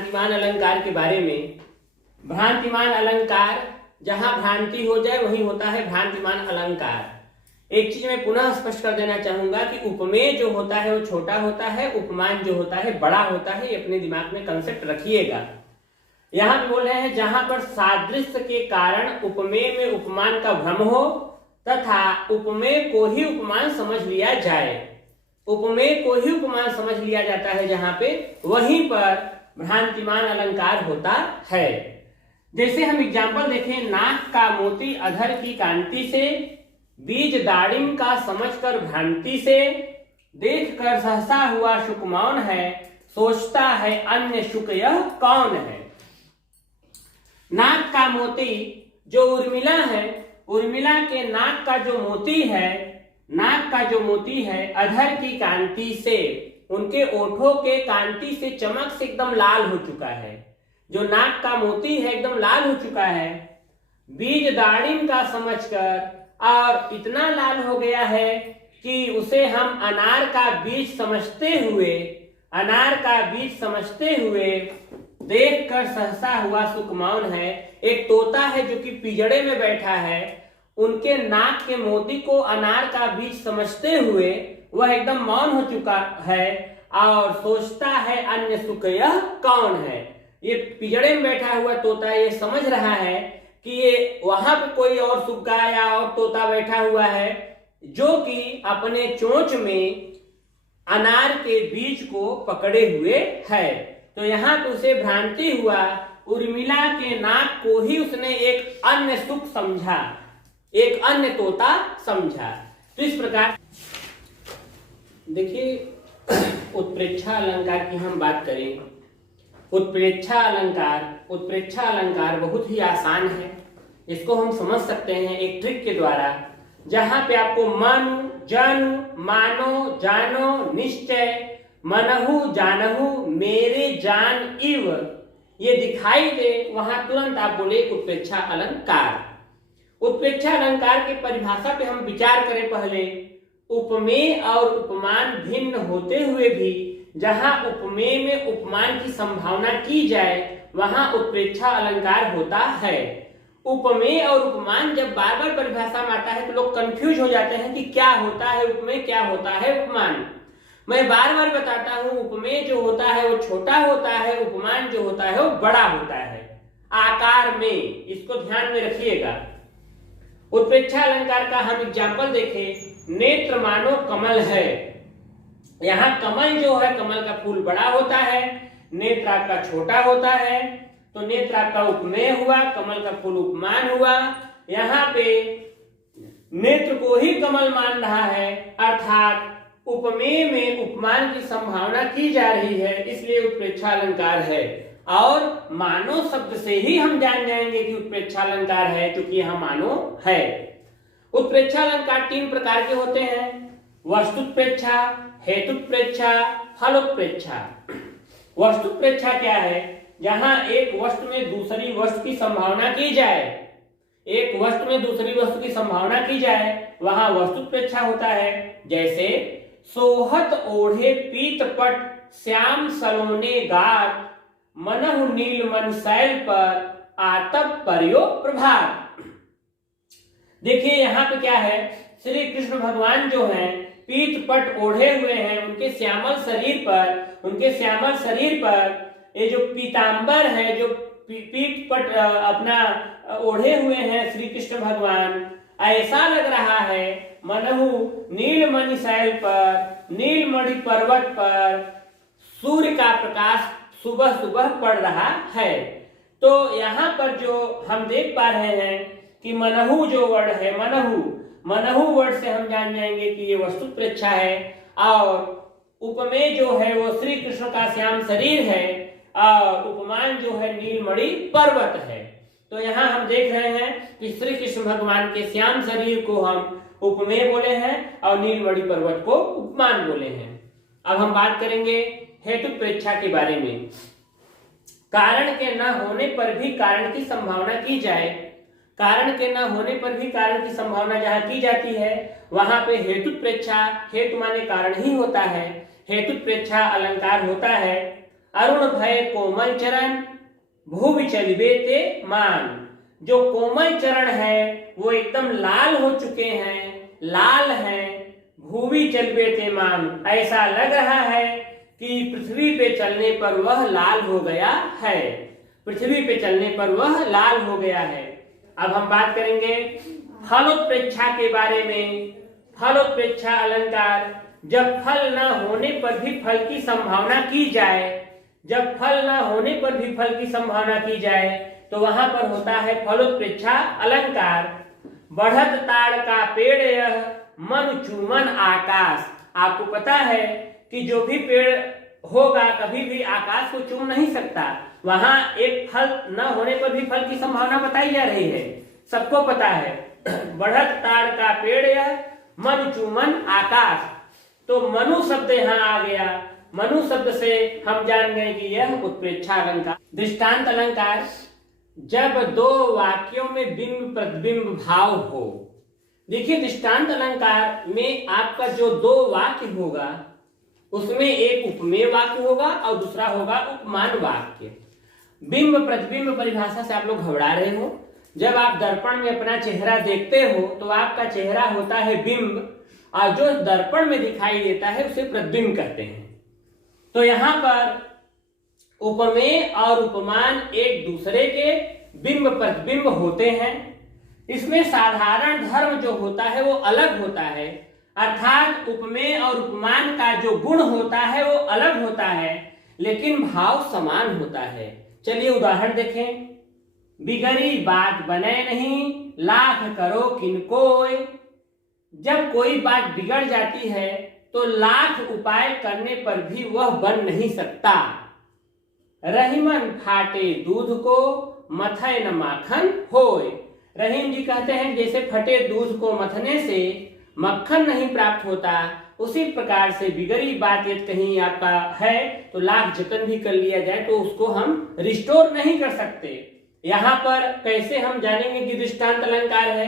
भ्रांतिमान अलंकार के बारे में। भ्रांतिमान अलंकार, जहां भ्रांति हो जाए वही होता है भ्रांतिमान अलंकार। एक चीज मैं पुनः स्पष्ट कर देना चाहूंगा कि उपमेय जो होता है वो छोटा होता है, उपमान जो होता है बड़ा होता है। ये अपने दिमाग में कंसेप्ट रखिएगा। यहाँ पे बोल रहे हैं जहां पर सादृश्य के कारण उपमेय में उपमान का भ्रम हो तथा उपमेय को ही उपमान समझ लिया जाए। उपमेय को ही उपमान समझ लिया जाता है जहां पे, वहीं पर भ्रांतिमान अलंकार होता है। जैसे हम एग्जाम्पल देखें, नाक का मोती अधर की कांति से, बीज दाड़िम का समझकर भ्रांति से, देखकर सहसा हुआ शुक मौन है, सोचता है अन्य शुक यह कौन है। नाक का मोती जो उर्मिला है, उर्मिला के नाक का जो मोती है, नाक का जो मोती है अधर की कांति से, उनके ओठों के कांति से, चमक से एकदम लाल हो चुका है। जो नाक का मोती है एकदम लाल हो चुका है। बीज दाड़िम का समझकर, और इतना लाल हो गया है कि उसे हम अनार का बीज समझते हुए, अनार का बीज समझते हुए देखकर सहसा हुआ सुख मौन है। एक तोता है जो कि पिंजड़े में बैठा है, उनके नाक के मोती को अनार का बीज समझते हुए वह एकदम मौन हो चुका है और सोचता है अन्य सुख यह कौन है। ये पिंजड़े में बैठा हुआ तोता ये समझ रहा है कि ये वहां पे कोई और सुग्गा या और तोता बैठा हुआ है जो कि अपने चोंच में अनार के बीज को पकड़े हुए है। तो यहाँ पे उसे भ्रांति हुआ, उर्मिला के नाक को ही उसने एक अन्य सुख समझा, एक अन्य तोता समझा। तो इस प्रकार देखिए, उत्प्रेक्षा अलंकार की हम बात करें। उत्प्रेक्षा अलंकार बहुत ही आसान है। इसको हम समझ सकते हैं एक ट्रिक के द्वारा, जहां पे आपको मन, जन, मानो, जानो, निश्चय, मनहु, जानहु, मेरे, जान, इव ये दिखाई दे, वहां तुरंत आप बोले उत्प्रेक्षा अलंकार। उत्प्रेक्षा अलंकार की परिभाषा पे हम विचार करें पहले। उपमेय और उपमान भिन्न होते हुए भी जहां उपमेय में उपमान की संभावना की जाए वहां उत्प्रेक्षा अलंकार होता है। उपमेय और उपमान जब बार बार परिभाषा में आता है तो लोग कंफ्यूज हो जाते हैं कि क्या होता है उपमेय, क्या होता है उपमान। मैं बार बार बताता हूं, उपमेय जो होता है वो छोटा होता है, उपमान जो होता है वो बड़ा होता है आकार में। इसको ध्यान में रखिएगा। उत्प्रेक्षा अलंकार का हम एग्जाम्पल देखें। नेत्र मानो कमल है। यहाँ कमल जो है, कमल का फूल बड़ा होता है, नेत्र आपका छोटा होता है, तो नेत्र आपका उपमेय हुआ, कमल का फूल उपमान हुआ। यहाँ पे नेत्र को ही कमल मान रहा है, अर्थात उपमेय में उपमान की संभावना की जा रही है, इसलिए उत्प्रेक्षा अलंकार है। और मानो शब्द से ही हम जान जाएंगे कि उत्प्रेक्षा अलंकार है, क्योंकि यहाँ मानो है। उत्प्रेक्षा अलंकार 3 प्रकार के होते हैं: वस्तुत्प्रेक्षा, हेतुत्प्रेक्षा, फलोत्प्रेक्षा। वस्तुत्प्रेक्षा क्या है? जहां एक वस्तु में दूसरी वस्तु की संभावना की जाए, एक वस्तु में दूसरी वस्तु की संभावना की जाए, वहां वस्तुत्प्रेक्षा होता है। जैसे सोहत ओढ़े पीत पट, श्याम सलोने गात, मनहु नील मन शैल पर, आतप पर्यो प्रभात। देखिए यहाँ पे क्या है, श्री कृष्ण भगवान जो हैं पीत पट ओढ़े हुए हैं, उनके श्यामल शरीर पर ये जो पीतांबर है, जो पीत पट अपना ओढ़े हुए हैं श्री कृष्ण भगवान, ऐसा लग रहा है मनहु नीलमणि शैल पर, नीलमणि पर्वत पर सूर्य का प्रकाश सुबह सुबह पड़ रहा है। तो यहाँ पर जो हम देख पा रहे हैं कि मनहु जो वर्ड है, मनहु वर्ड से हम जान जाएंगे कि ये वस्तुत्प्रेक्षा है। और उपमेय जो है वो श्री कृष्ण का श्याम शरीर है, और उपमान जो है नीलमणि पर्वत है। तो यहाँ हम देख रहे हैं कि श्री कृष्ण भगवान के श्याम शरीर को हम उपमेय बोले हैं और नीलमणि पर्वत को उपमान बोले हैं। अब हम बात करेंगे हेतुत्प्रेक्षा के बारे में। कारण के न होने पर भी कारण की संभावना की जाए, कारण के न होने पर भी कारण की संभावना जहां की जाती है वहां पे हेतुत्प्रेक्षा, हेतु माने कारण ही होता है, हेतुत्प्रेक्षा अलंकार होता है। अरुण भय कोमल चरण भुवि चलिबे ते मान। जो कोमल चरण है वो एकदम लाल हो चुके हैं, लाल हैं। भुवि चलिबे ते मान, ऐसा लग रहा है कि पृथ्वी पे चलने पर वह लाल हो गया है, पृथ्वी पे चलने पर वह लाल हो गया है। अब हम बात करेंगे फलोत्प्रेक्षा के बारे में। फलोत्प्रेक्षा अलंकार, जब फल न होने पर भी फल की संभावना की जाए, जब फल न होने पर भी फल की संभावना की जाए तो वहां पर होता है फलोत्प्रेक्षा अलंकार। बढ़त ताड़ का पेड़ यह मन चूमन आकाश। आपको पता है कि जो भी पेड़ होगा कभी भी आकाश को चूम नहीं सकता। वहां एक फल न होने पर भी फल की संभावना बताई जा रही है, सबको पता है। बढ़त ताड़ का पेड़ यह मन चूमन आकाश। तो मनु शब्द यहाँ आ गया। मनु शब्द से हम जान गए कि यह उत्प्रेक्षा अलंकार। दृष्टांत अलंकार, जब दो वाक्यों में बिंब प्रतिबिंब भाव हो। देखिए दृष्टांत अलंकार में आपका जो दो वाक्य होगा उसमें एक उपमेय वाक्य होगा और दूसरा होगा उपमान वाक्य। बिंब प्रतिबिंब परिभाषा से आप लोग घबरा रहे हो। जब आप दर्पण में अपना चेहरा देखते हो तो आपका चेहरा होता है बिंब और जो दर्पण में दिखाई देता है उसे प्रतिबिंब कहते हैं। तो यहाँ पर उपमेय और उपमान एक दूसरे के बिंब प्रतिबिंब होते हैं। इसमें साधारण धर्म जो होता है वो अलग होता है, अर्थात उपमेय और उपमान का जो गुण होता है वो अलग होता है, लेकिन भाव समान होता है। चलिए उदाहरण देखें। बिगड़ी बात बने नहीं, लाख करो किनकोय। जब कोई बात बिगड़ जाती है तो लाख उपाय करने पर भी वह बन नहीं सकता। रहीमन फाटे दूध को मथै न माखन होय। रहीम जी कहते हैं जैसे फटे दूध को मथने से मक्खन नहीं प्राप्त होता, उसी प्रकार से बिगड़ी बात यदि कहीं आपका है तो लाख जतन भी कर लिया जाए तो उसको हम रिस्टोर नहीं कर सकते। यहाँ पर कैसे हम जानेंगे कि दृष्टांत अलंकार है?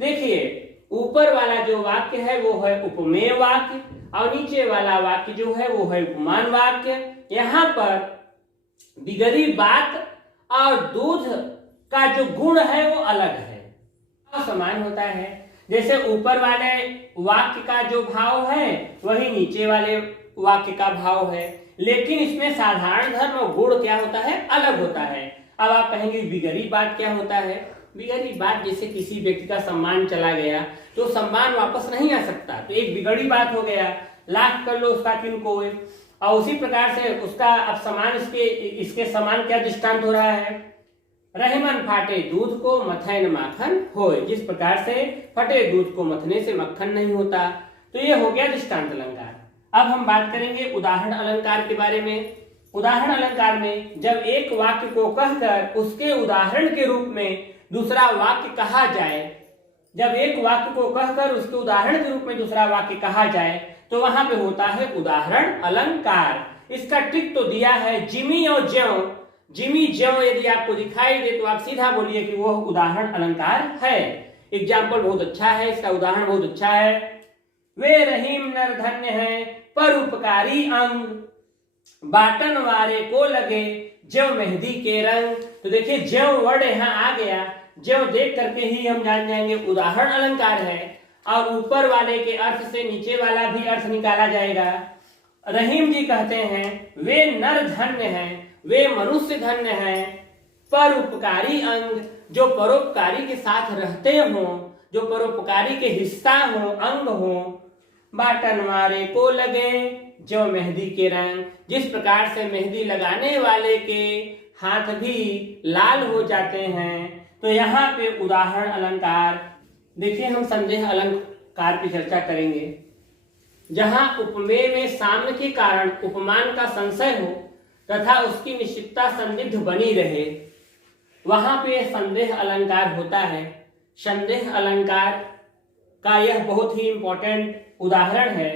देखिए ऊपर वाला जो वाक्य है वो है उपमेय वाक्य और नीचे वाला वाक्य जो है वो है उपमान वाक्य। यहाँ पर बिगड़ी बात और दूध का जो गुण है वो अलग है, समान होता है। जैसे ऊपर वाले वाक्य का जो भाव है वही नीचे वाले वाक्य का भाव है, लेकिन इसमें साधारण धर्म और गुण क्या होता है, अलग होता है। अब आप कहेंगे बिगड़ी बात क्या होता है? बिगड़ी बात जैसे किसी व्यक्ति का सम्मान चला गया तो सम्मान वापस नहीं आ सकता, तो एक बिगड़ी बात हो गया, लाख कर लो उसका किनको। और उसी प्रकार से उसका अब समान इसके समान क्या दृष्टांत हो रहा है? रहीमन फाटे दूध को मथै न माखन होय। जिस प्रकार से फटे दूध को मथने से मक्खन नहीं होता। तो ये हो गया दृष्टांत अलंकार। अब हम बात करेंगे उदाहरण अलंकार के बारे में। उदाहरण अलंकार में जब एक वाक्य को कहकर उसके उदाहरण के रूप में दूसरा वाक्य कहा जाए, जब एक वाक्य को कहकर उसके उदाहरण के रूप में दूसरा वाक्य कहा जाए तो वहां पे होता है उदाहरण अलंकार। इसका ट्रिक तो दिया है जिमी और ज्यों। जिमी ज्यों यदि आपको दिखाई दे तो आप सीधा बोलिए कि वह उदाहरण अलंकार है। एग्जाम्पल बहुत अच्छा है, इसका उदाहरण बहुत अच्छा है। वे रहीम नर धन्य है परोपकारी अंग, बाटन वारे को लगे ज्यों मेहंदी के रंग। तो देखिए ज्यों वर्ड यहाँ आ गया, ज्यों देख करके ही हम जान जाएंगे उदाहरण अलंकार है और ऊपर वाले के अर्थ से नीचे वाला भी अर्थ निकाला जाएगा। रहीम जी कहते हैं वे नर धन्य हैं, वे मनुष्य धन्य हैं, परोपकारी अंग, जो परोपकारी के साथ रहते हों, जो परोपकारी के हिस्सा हो, अंग हो। बाटन वारे को लगे जो मेहंदी के रंग, जिस प्रकार से मेहंदी लगाने वाले के हाथ भी लाल हो जाते हैं। तो यहाँ पे उदाहरण अलंकार। देखिए हम संदेह अलंकार की चर्चा करेंगे। जहां उपमेय में साम्य के कारण उपमान का संशय हो तथा उसकी निश्चितता संदिग्ध बनी रहे, वहां पे संदेह अलंकार होता है। संदेह अलंकार का यह बहुत ही इंपॉर्टेंट उदाहरण है।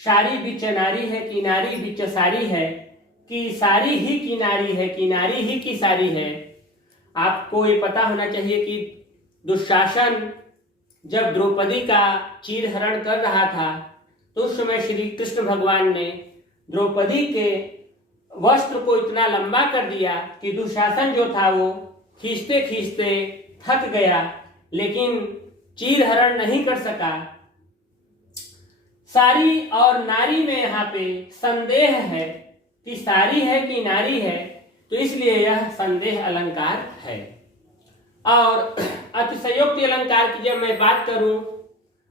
सारी बिच नारी है, किनारी बिच सारी है, कि सारी ही किनारी है, किनारी ही की सारी है। आपको ये पता होना चाहिए कि दुशासन जब द्रौपदी का चीरहरण कर रहा था तो उस समय श्री कृष्ण भगवान ने द्रौपदी के वस्त्र को इतना लंबा कर दिया कि दुशासन जो था वो खींचते खींचते थक गया, लेकिन चीरहरण नहीं कर सका। सारी और नारी में यहाँ पे संदेह है कि सारी है कि नारी है, तो इसलिए यह संदेह अलंकार है। और अतिशयोक्ति अलंकार की जब मैं बात करूं,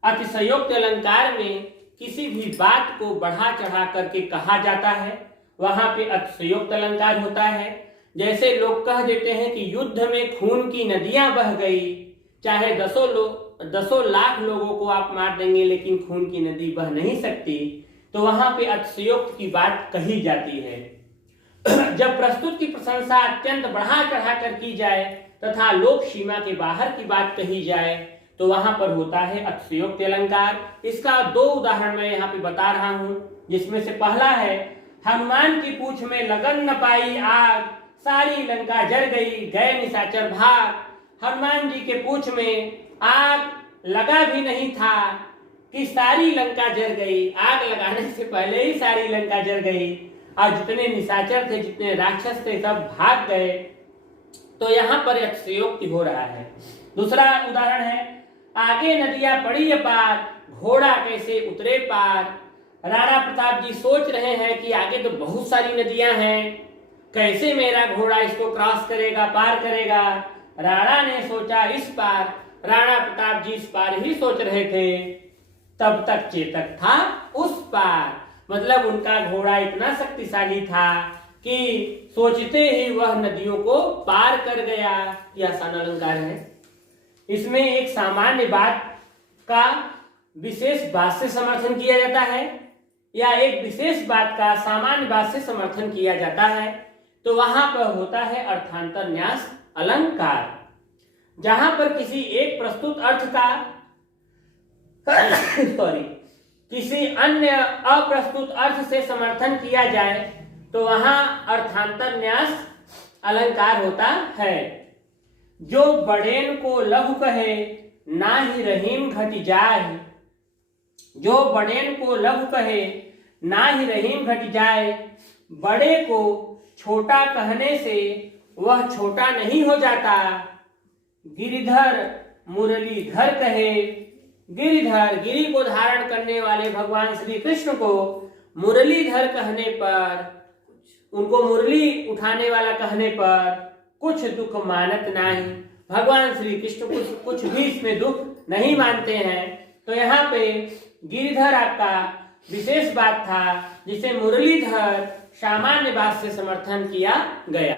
अतिशयोक्ति अलंकार में किसी भी बात को बढ़ा चढ़ा करके कहा जाता है, वहां पे अतिशयोक्ति अलंकार होता है। जैसे लोग कह देते हैं कि युद्ध में खून की नदियां बह गई, चाहे दसों लाख लोगों को आप मार देंगे लेकिन खून की नदी बह नहीं सकती, तो वहां पे अतिशयोक्ति की बात कही जाती है। जब प्रस्तुत की प्रशंसा अत्यंत बढ़ा चढ़ा कर की जाए तथा लोक सीमा के बाहर की बात कही जाए, तो वहां पर होता है अतिशयोक्ति अलंकार। इसका 2 उदाहरण मैं यहाँ पे बता रहा हूं, जिसमें से पहला है, हनुमान की पूंछ में लगन न पाई आग, सारी लंका जल गई, गए निशाचर भाग। हनुमान जी के पूंछ में आग लगा भी नहीं था कि सारी लंका जल गई, आग लगाने से पहले ही सारी लंका जल गई और जितने निशाचर थे, जितने राक्षस थे, सब भाग गए। तो यहाँ पर अतिशयोक्ति हो रहा है। दूसरा उदाहरण है, आगे नदियां पड़ी अपार, घोड़ा कैसे उतरे पार। राणा प्रताप जी सोच रहे हैं कि आगे तो बहुत सारी नदियां हैं, कैसे मेरा घोड़ा इसको क्रॉस करेगा, पार करेगा। राणा ने सोचा इस पार, राणा प्रताप जी इस पार ही सोच रहे थे, तब तक चेतक था उस पार। मतलब उनका घोड़ा इतना शक्तिशाली था कि सोचते ही वह नदियों को पार कर गया। यह आसान अलंकार है। इसमें एक सामान्य बात का विशेष बात से समर्थन किया जाता है या एक विशेष बात का सामान्य बात से समर्थन किया जाता है, तो वहां पर होता है अर्थांतर न्यास अलंकार। जहां पर किसी एक प्रस्तुत अर्थ का किसी अन्य अप्रस्तुत अर्थ से समर्थन किया जाए, तो वहां अर्थांतर न्यास अलंकार होता है। जो बड़ेन को लघु कहे, ना ही रहीम घट जाए। जो बड़ेन को लघु कहे, ना ही रहीम घट जाए। बड़े को छोटा कहने से वह छोटा नहीं हो जाता। गिरिधर मुरलीधर कहे, गिरिधर गिरि को धारण करने वाले भगवान श्री कृष्ण को मुरलीधर कहने पर, उनको मुरली उठाने वाला कहने पर कुछ दुख मानत नहीं। भगवान श्री कृष्ण कुछ भी इसमें दुख नहीं मानते हैं। तो यहाँ पे गिरिधर आपका विशेष बात था, जिसे मुरलीधर सामान्य बात से समर्थन किया गया।